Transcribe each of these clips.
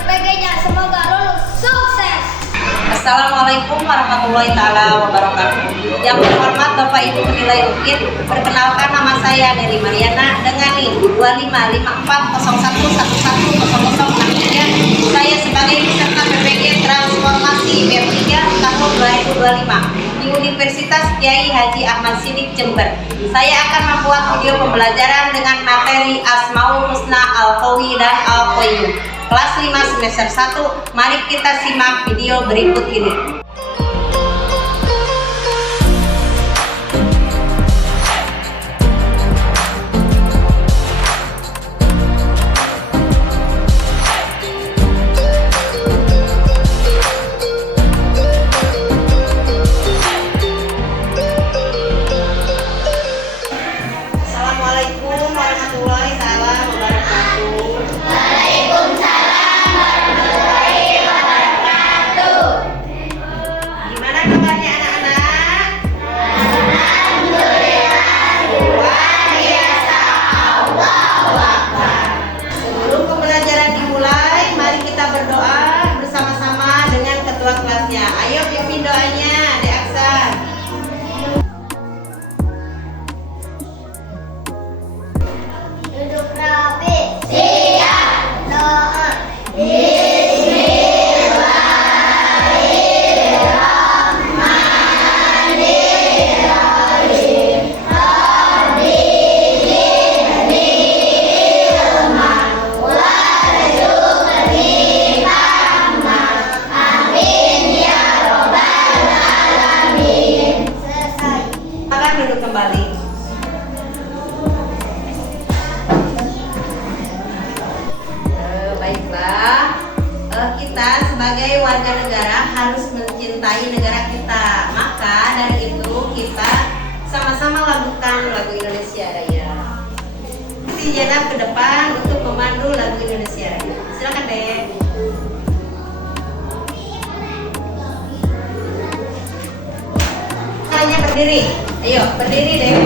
UPG-nya. Semoga lulus sukses. Assalamualaikum warahmatullahi taala wabarakatuh. Yang terhormat Bapak Ibu penilai UKID, perkenalkan nama saya Neri Mariana dengan NIM 255401110063. Saya sebagai peserta PPG Transformasi B3 tahun 2025 di Universitas Kiai Haji Ahmad Siddiq Jember. Saya akan membuat video pembelajaran dengan materi Asmaul Husna Al-Qawi dan Al-Qayyum kelas 5 semester 1. Mari kita simak video berikut ini. Assalamualaikum warahmatullahi wabarakatuh. Gimana kabarnya anak-anak? Luar biasa. Allahu Akbar. Sebelum pembelajaran dimulai, mari kita berdoa bersama-sama dengan ketua kelasnya. Ayo pimpin doanya, Adik Aksan. Duduk rapi. Siap. Doa. Silakan duduk kembali. Baiklah, kita sebagai warga negara harus mencintai negara kita. Maka dari itu kita sama-sama lakukan lagu Indonesia Raya. Sejenak ke depan untuk memandu lagu Indonesia Raya. Silakan deh. Hanya berdiri. Ayo berdiri deh.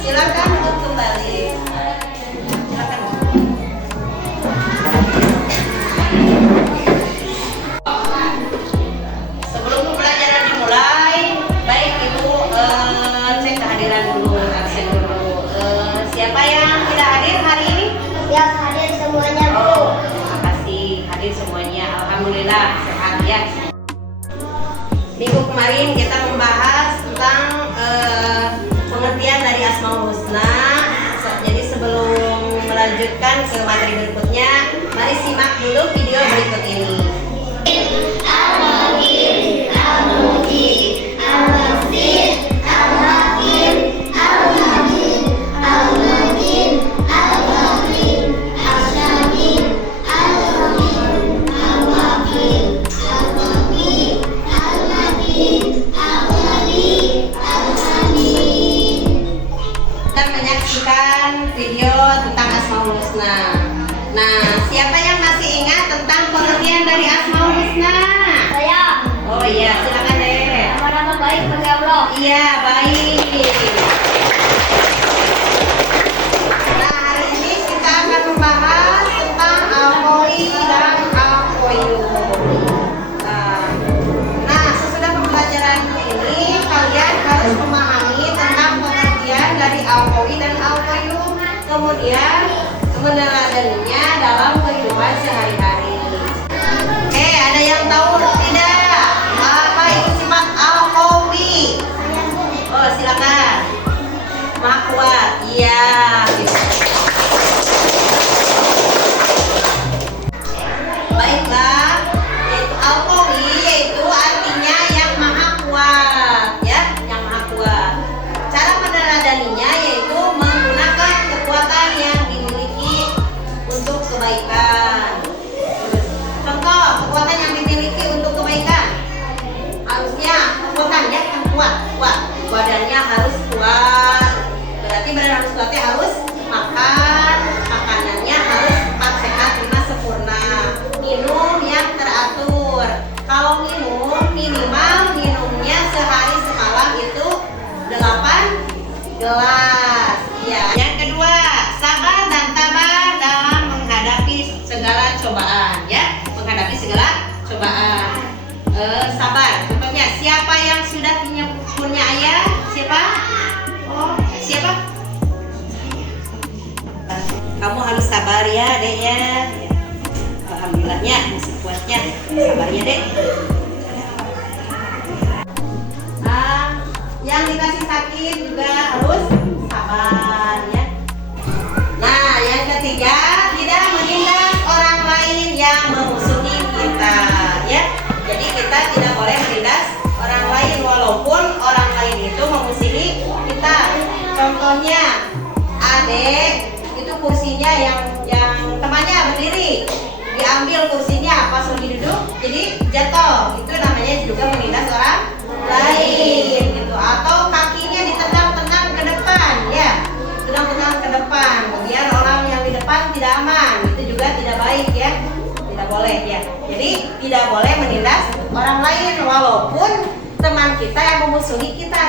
Silakan duduk kembali. Sebelum pembelajaran dimulai, baik Ibu cek kehadiran dulu, absen dulu. Siapa yang tidak hadir hari ini? Siap hadir semuanya, Bu. Terima kasih hadir semuanya. Alhamdulillah sehat ya. Minggu kemarin kita membahas tentang pengertian dari Asmaul Husna. Jadi sebelum melanjutkan ke materi berikutnya, mari simak dulu video berikut ini. Al-Muqim, umroh. Iya, baik. Nah, hari ini kita akan membahas tentang Alkoi dan Alkoium. Nah, sesudah pembelajaran ini, kalian harus memahami tentang pengertian dari Alkoi dan Alkoium, kemudian meneladaninya dalam kehidupan sehari-hari. Ada yang tahu tidak? Apa itu sifat Alkoi? Oh, silakan. Maha kuat. Iya. Baiklah, yaitu Alkoi yaitu artinya yang maha kuat, ya, yang maha kuat. Cara meneladaninya yaitu menggunakan kekuatan yang dimiliki untuk kebaikan. Contoh kekuatan yang dimiliki untuk kebaikan, harusnya kekuatan ya yang kuat, badannya harus kuat. Berarti badan harus kuatnya harus makan, makanannya harus cepat sehat lima sempurna. Minum yang teratur. Kalau minum minimal minumnya sehari semalam itu 8 gelas. Ya. Yang kedua, sabar dan tabah dalam menghadapi segala cobaan, ya. Menghadapi segala cobaan. Sabar. Contohnya, siapa yang sudah punya ayah? Siapa? Oh, siapa? Kamu harus sabar ya, Dek ya. Alhamdulillahnya masih kuatnya. Sabarnya, Dek. Yang dikasih sakit juga harus sabar ya. Nah, yang ketiga, tidak menindas orang lain yang memusuhi kita, ya. Jadi kita tidak boleh menindas orang lain walaupun orang lain itu memusuhi kita. Contohnya, adek itu kursinya yang temannya berdiri, diambil kursinya pas lagi duduk, jadi jatuh. Itu namanya juga menindas orang lain, gitu. Atau kakinya ditendang-tendang ke depan, ya. Tendang-tendang ke depan, kemudian orang yang di depan tidak aman, itu juga tidak baik ya, tidak boleh ya. Jadi tidak boleh menindas orang lain walaupun teman kita yang memusuhi kita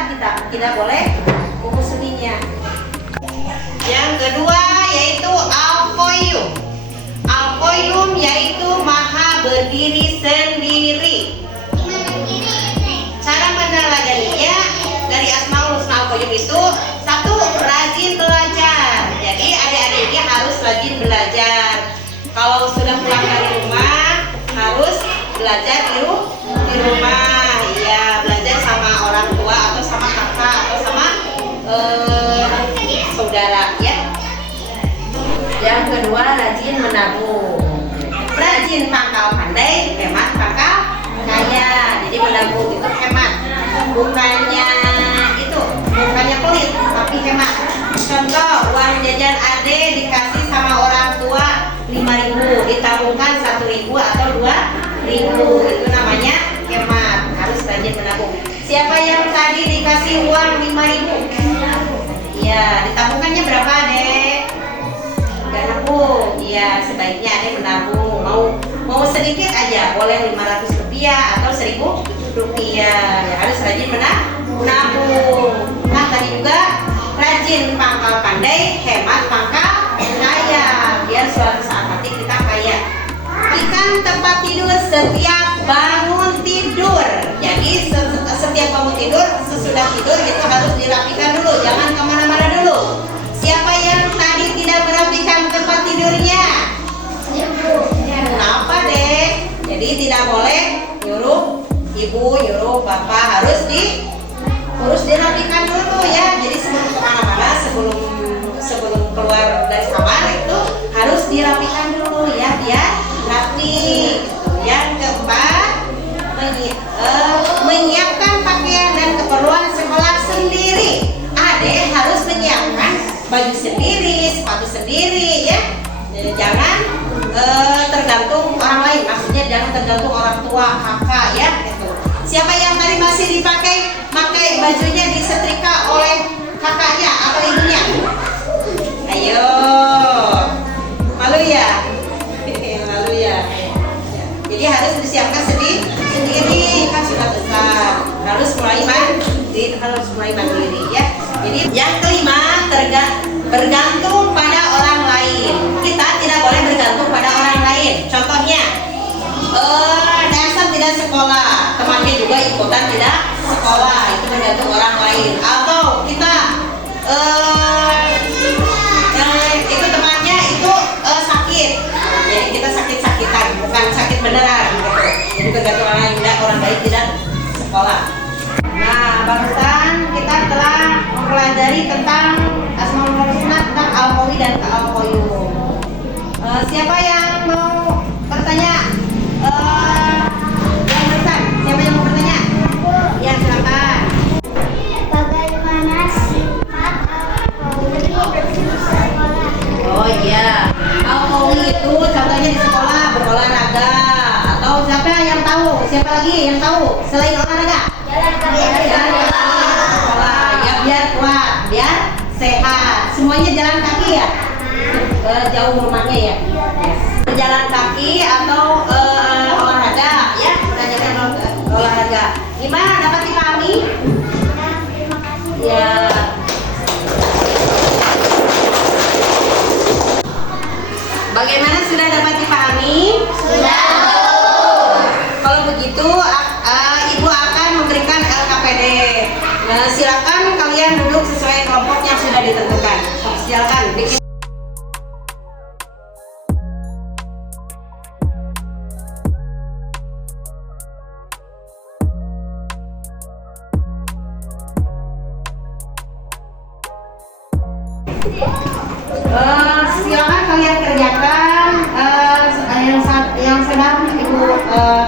tidak boleh memusuhinya. Yang kedua yaitu Alkoium. Alkoium yaitu maha berdiri sendiri. Cara meneladaninya dari Asmaul Husna Alkoium itu, satu, rajin belajar. Jadi adik-adiknya harus rajin belajar. Kalau sudah pulang dari rumah harus belajar di rumah, ya, belajar sama orang tua atau sama kakak atau sama saudara ya. Yang kedua, rajin menabung. Rajin pangkal pandai, hemat pangkal kaya. Jadi menabung itu hemat, bukannya pelit tapi hemat. Contoh, uang jajan ade dikasih sama orang tua 5.000, ditabungkan 1.000 atau 2.000, itu namanya hemat. Harus rajin menabung. Siapa yang tadi dikasih uang 5.000? Ya, ditabungkannya berapa, Dek? Gak nabung. Ya, sebaiknya Adek menabung. Mau sedikit aja, boleh 500 rupiah atau 1.000 rupiah. Ya, harus rajin menabung. Nah, tadi juga rajin pangkal pandai, hemat pangkal kaya, biar suatu saat nanti kita kaya. Rapikan tempat tidur setiap bangun tidur. Jadi setiap bangun tidur, sesudah tidur itu harus dirapikan dulu, jangan kemana-mana dulu. Siapa yang tadi tidak merapikan tempat tidurnya? Kenapa, Dek? Jadi tidak boleh nyuruh ibu, nyuruh bapak, harus dirapikan dulu ya. Jadi sebelum kemana-mana, sebelum keluar dari kamar itu harus dirapikan dulu ya, biar rapi. Yang keempat, menyiapkan pakaian dan keperluan sekolah sendiri. Adek harus menyiapkan baju sendiri, sepatu sendiri ya. Jadi jangan tergantung orang lain, maksudnya jangan tergantung orang tua, kakak ya gitu. Siapa yang tadi masih pakai bajunya disetrika oleh kakaknya atau ibunya? Ayo, malu ya? Malu ya? Jadi harus disiapkan sendiri, kan sudah besar. harus mulai mandiri ya. Jadi yang kelima, bergantung pada orang lain. Kita tidak boleh bergantung pada orang lain. Contohnya, Nelson tidak sekolah, temannya juga ikutan tidak sekolah, itu bergantung orang lain. Atau kita itu temannya itu sakit, jadi kita sakit-sakitan, bukan sakit beneran gitu. Jadi bergantung orang lain, orang lain tidak sekolah. Nah, barusan kita telah mempelajari tentang Asmaul Husna, tentang Al-Qawi dan Al-Qayyum. Siapa yang mau bertanya? Yang besar, siapa yang mau bertanya? Ya, silakan. Bagaimana sifat Al-Qawi di sekolah? Oh iya, Al-Qawi itu contohnya di sekolah berolahraga. Atau siapa yang tahu? Siapa lagi yang tahu selain olahraga? Jalan kaki Sekolah ya, biar kuat, biar sehat. Semuanya jalan kaki ya? Jauh rumahnya ya? Berjalan kaki atau olahraga ya? Belajar olahraga. Gimana, dapat dipahami? Terima kasih. Ya. Bagaimana, sudah dapat dipahami? Sudah. Kalau begitu, Ibu akan memberikan LKPD. Nah, silakan kalian duduk sesuai kelompok yang sudah ditentukan. Silakan bikin. Silakan kalian kerjakan yang sedang Ibu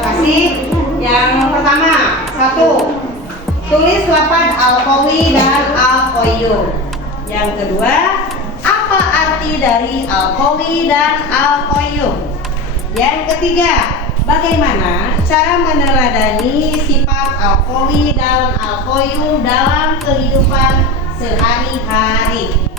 kasih. Yang pertama, 1. Tulis lafaz Al-Qawi dan Al-Qayyum. Yang kedua, apa arti dari Al-Qawi dan Al-Qayyum? Yang ketiga, bagaimana cara meneladani sifat Al-Qawi dan Al-Qayyum dalam kehidupan sehari-hari?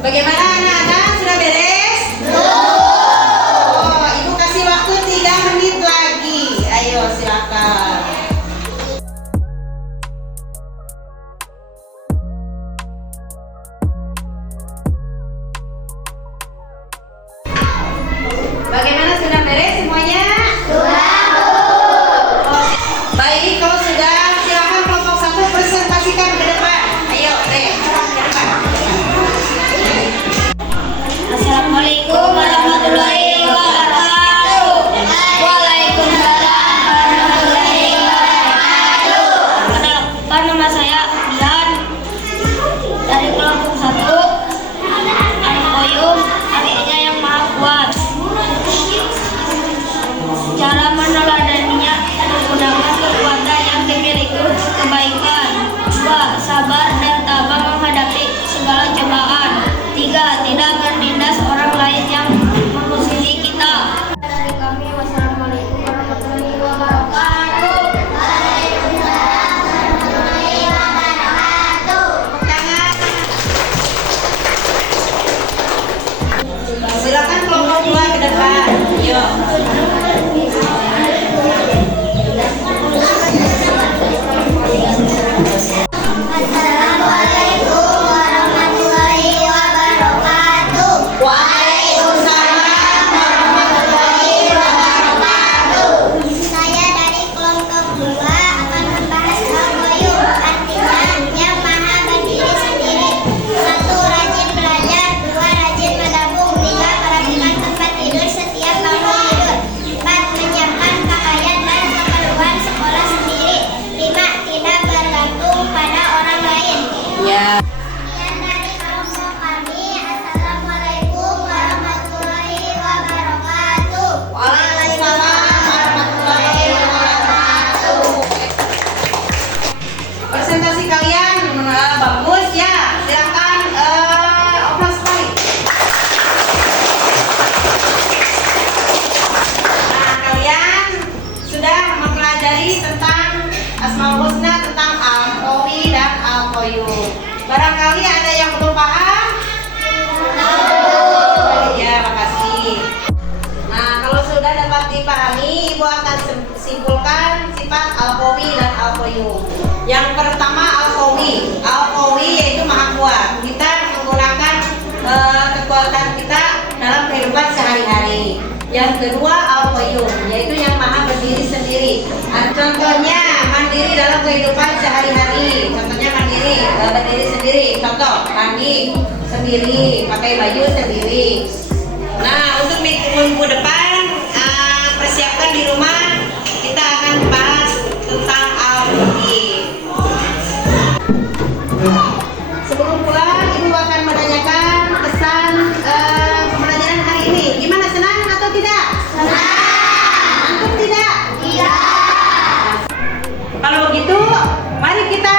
Bagaimana anak-anak, sudah beres? Oh, Ibu kasih waktu 3 menit lagi. Ayo silakan. Bagaimana, sudah beres semuanya? Oh, baik, kalau sudah silakan kelompok 1 presentasikan ke depan. Ayo, ke depan. Assalamualaikum warahmatullahi wabarakatuh. Waalaikumsalam warahmatullahi wabarakatuh. Perkenalkan, nama saya Dian dari kelompok 1. Al-Qayyum artinya yang maha kuat. Cara meneladaninya menggunakan kekuatan yang dimiliki untuk kebaikan. 2. Sabar dan tabah menghadapi segala cobaan. 3. Tidak menindas orang lain yang memusuhi kita. Dari kami, wassalamualaikum warahmatullahi wabarakatuh. Waalaikumsalam warahmatullahi wabarakatuh. Tangan. kehidupan sehari-hari. Contohnya mandiri, berdiri sendiri. Contoh, mandi sendiri, pakai baju sendiri. Nah, untuk minggu depan persiapkan di rumah, kita akan bahas tentang Al-Mu'min. Sebelum pulang, Ibu akan menanyakan pesan pembelajaran hari ini. Gimana, senang atau tidak? Senang. Antum tidak? Iya. Kalau begitu, mari kita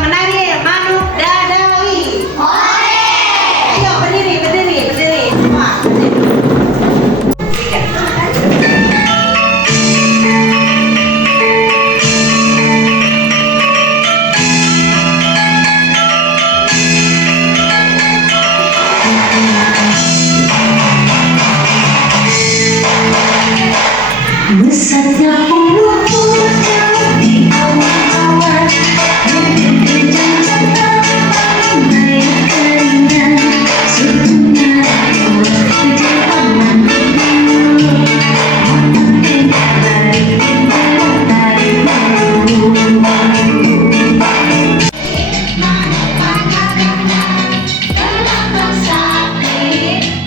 menari manuk dadawi. Ayo berdiri semua. Besarnya pulau di awan-awan, berkejar-kejar naik keringan, suruhnya kejar aman dulu, tarik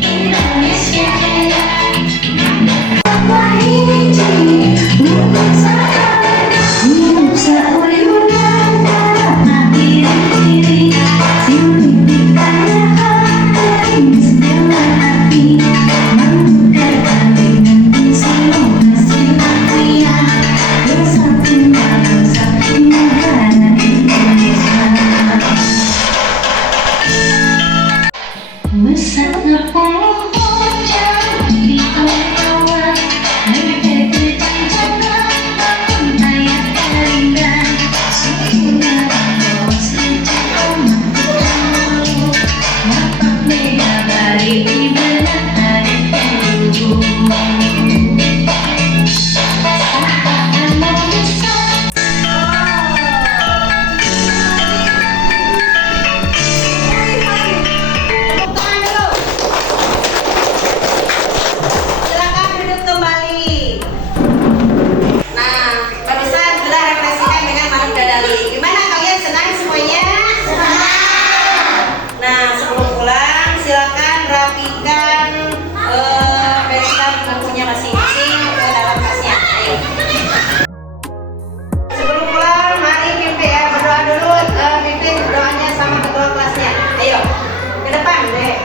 Indonesia Raya. Besarnya pohon jauh di awan, berkejar-kejar namun naik keringan, suruhnya bos kejar aman dulu, dapat beda balik di benak hari dulu. Sahabat mau besar. Silakan duduk kembali. Nah, barusan sudah refleksikan dengan manuk dadawi. Gimana, kalian senang semuanya? Senang. Nah, sebelum pulang silakan rapikan bereskan bukunya masing-masing ke dalam tasnya. Ayo. Sebelum pulang, mari pimpin berdoa dulu. Pimpin doanya sama ketua kelasnya. Ayo, ke depan deh.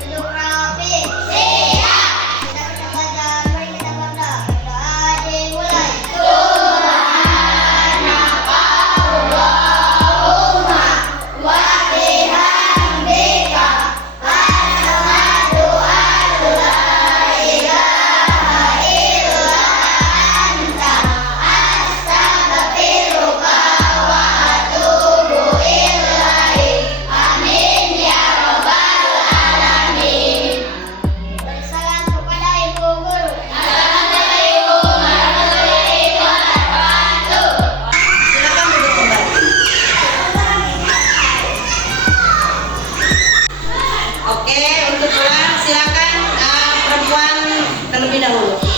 Duduk rapi. Siap. Kita baca, mari kita baca. Doa dimulai. Subhanaka Allahumma wa bihamdika asyhadu an la ilaha illa anta astaghfiruka wa atubu ilaik. Amin ya rabbal alamin. Bersalam kepada ibu guru. Assalamualaikum warahmatullahi wabarakatuh. Silakan duduk kembali. Oke, untuk pulang silakan perempuan terlebih dahulu.